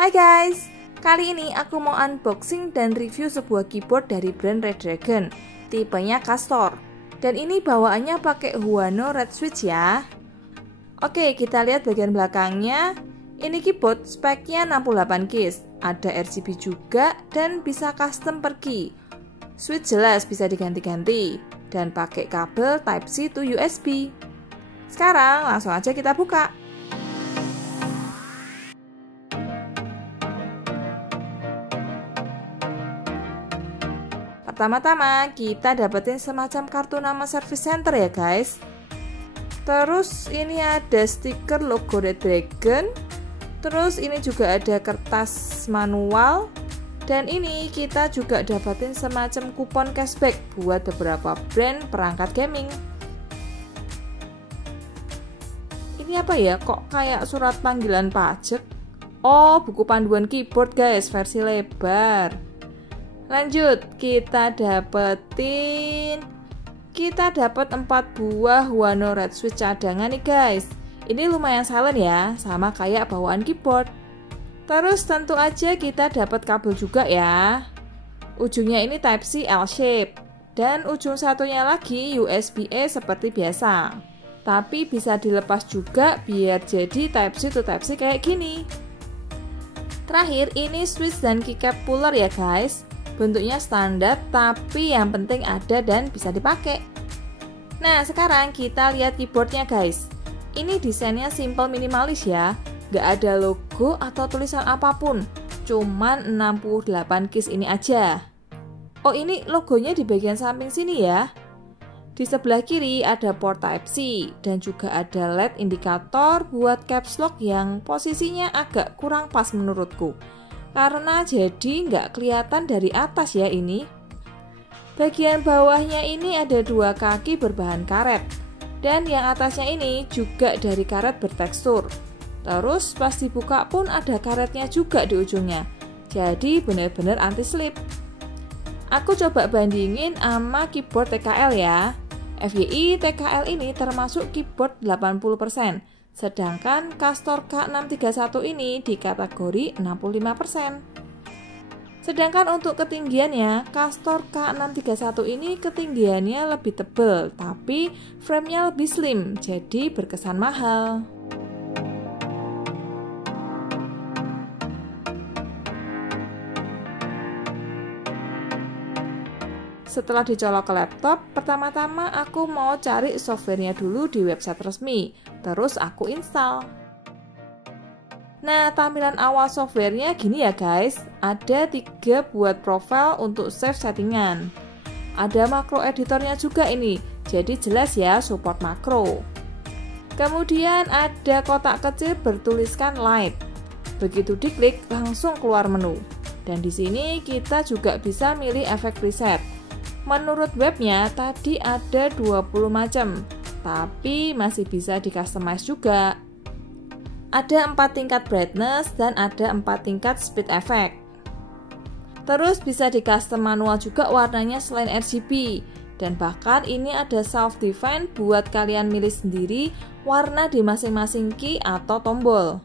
Hai guys, kali ini aku mau unboxing dan review sebuah keyboard dari brand Redragon, tipenya Castor. Dan ini bawaannya pakai Huano Red Switch ya. Oke, kita lihat bagian belakangnya. Ini keyboard speknya 68 keys, ada RGB juga dan bisa custom per key. Switch jelas bisa diganti-ganti dan pakai kabel Type-C to USB. Sekarang langsung aja kita buka. Pertama-tama kita dapetin semacam kartu nama service center ya guys. Terus ini ada stiker logo Redragon. Terus ini juga ada kertas manual. Dan ini kita juga dapetin semacam kupon cashback buat beberapa brand perangkat gaming. Ini apa ya? Kok kayak surat panggilan pajak? Oh, buku panduan keyboard guys, versi lebar. Lanjut, kita dapat 4 buah Huano Red Switch cadangan nih guys. Ini lumayan silent ya, sama kayak bawaan keyboard. Terus tentu aja kita dapat kabel juga ya. Ujungnya ini Type-C L-shape dan ujung satunya lagi USB-A seperti biasa. Tapi bisa dilepas juga biar jadi Type-C to Type-C kayak gini. Terakhir ini switch dan keycap puller ya guys. Bentuknya standar tapi yang penting ada dan bisa dipakai. Nah sekarang kita lihat keyboardnya guys. Ini desainnya simple minimalis ya. Gak ada logo atau tulisan apapun. Cuman 68 keys ini aja. Oh ini logonya di bagian samping sini ya. Di sebelah kiri ada port Type-C dan juga ada LED indikator buat caps lock yang posisinya agak kurang pas menurutku. Karena jadi nggak kelihatan dari atas ya ini. Bagian bawahnya ini ada 2 kaki berbahan karet. Dan yang atasnya ini juga dari karet bertekstur. Terus pas dibuka pun ada karetnya juga di ujungnya. Jadi benar-benar anti slip. Aku coba bandingin sama keyboard TKL ya. FYI TKL ini termasuk keyboard 80%. Sedangkan Castor K631 ini di kategori 65%. Sedangkan untuk ketinggiannya, Castor K631 ini ketinggiannya lebih tebal, tapi framenya lebih slim, jadi berkesan mahal. Setelah dicolok ke laptop, pertama-tama aku mau cari softwarenya dulu di website resmi, terus aku install. Nah, tampilan awal softwarenya gini ya guys, ada 3 buat profile untuk save settingan. Ada makro editornya juga ini, jadi jelas ya support makro. Kemudian ada kotak kecil bertuliskan light. Begitu diklik langsung keluar menu. Dan di sini kita juga bisa milih efek preset. Menurut webnya tadi ada 20 macam, tapi masih bisa di-customize juga. Ada 4 tingkat brightness dan ada 4 tingkat speed effect. Terus bisa di-custom manual juga warnanya selain RGB. Dan bahkan ini ada self-define buat kalian milih sendiri warna di masing-masing key atau tombol.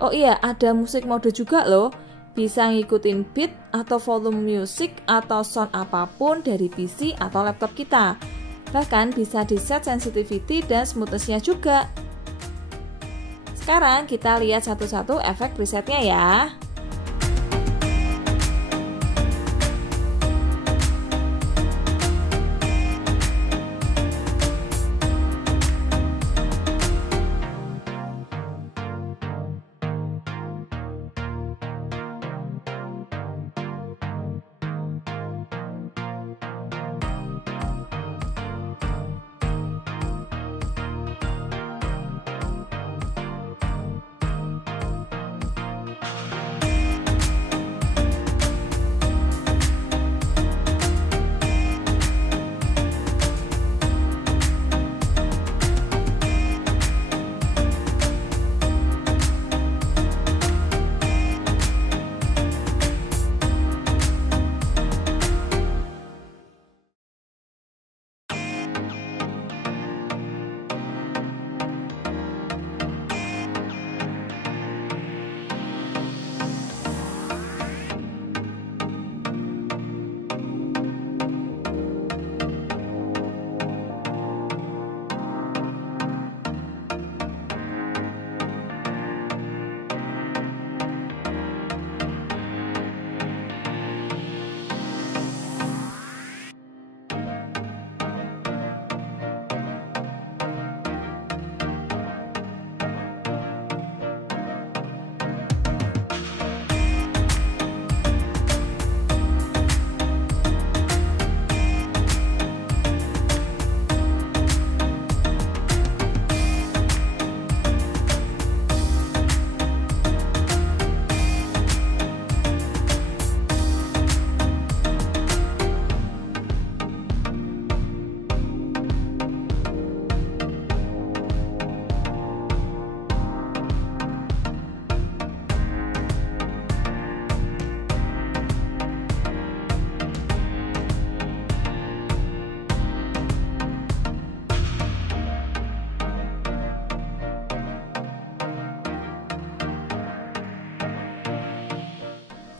Oh iya, ada musik mode juga loh. Bisa ngikutin beat atau volume music atau sound apapun dari PC atau laptop kita. Bahkan bisa di set sensitivity dan smoothness-nya juga. Sekarang kita lihat satu-satu efek presetnya ya.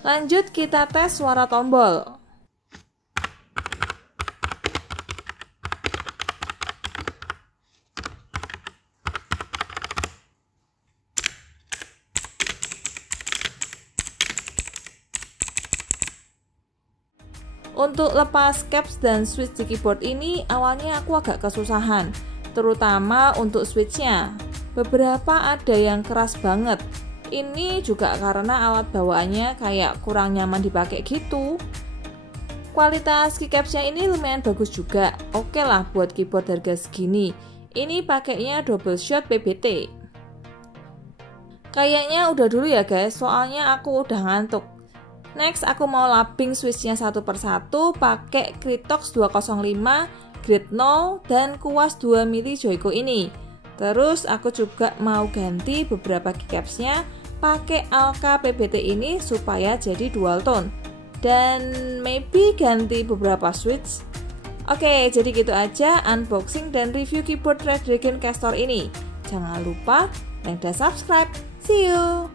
Lanjut kita tes suara tombol. Untuk lepas caps dan switch di keyboard ini awalnya aku agak kesusahan, terutama untuk switchnya. Beberapa ada yang keras banget. Ini juga karena alat bawaannya kayak kurang nyaman dipakai gitu. Kualitas keycapsnya ini lumayan bagus juga. Oke lah buat keyboard harga segini. Ini pakainya double shot PBT. Kayaknya udah dulu ya guys, soalnya aku udah ngantuk. Next aku mau lapping switchnya satu persatu pakai Kritox 205, grade 0 dan kuas 2 mili Joyco ini. Terus aku juga mau ganti beberapa keycapsnya pakai Alka PBT ini supaya jadi dual tone. Dan maybe ganti beberapa switch. Oke, jadi gitu aja unboxing dan review keyboard Red Dragon Castor ini. Jangan lupa like dan subscribe. See you!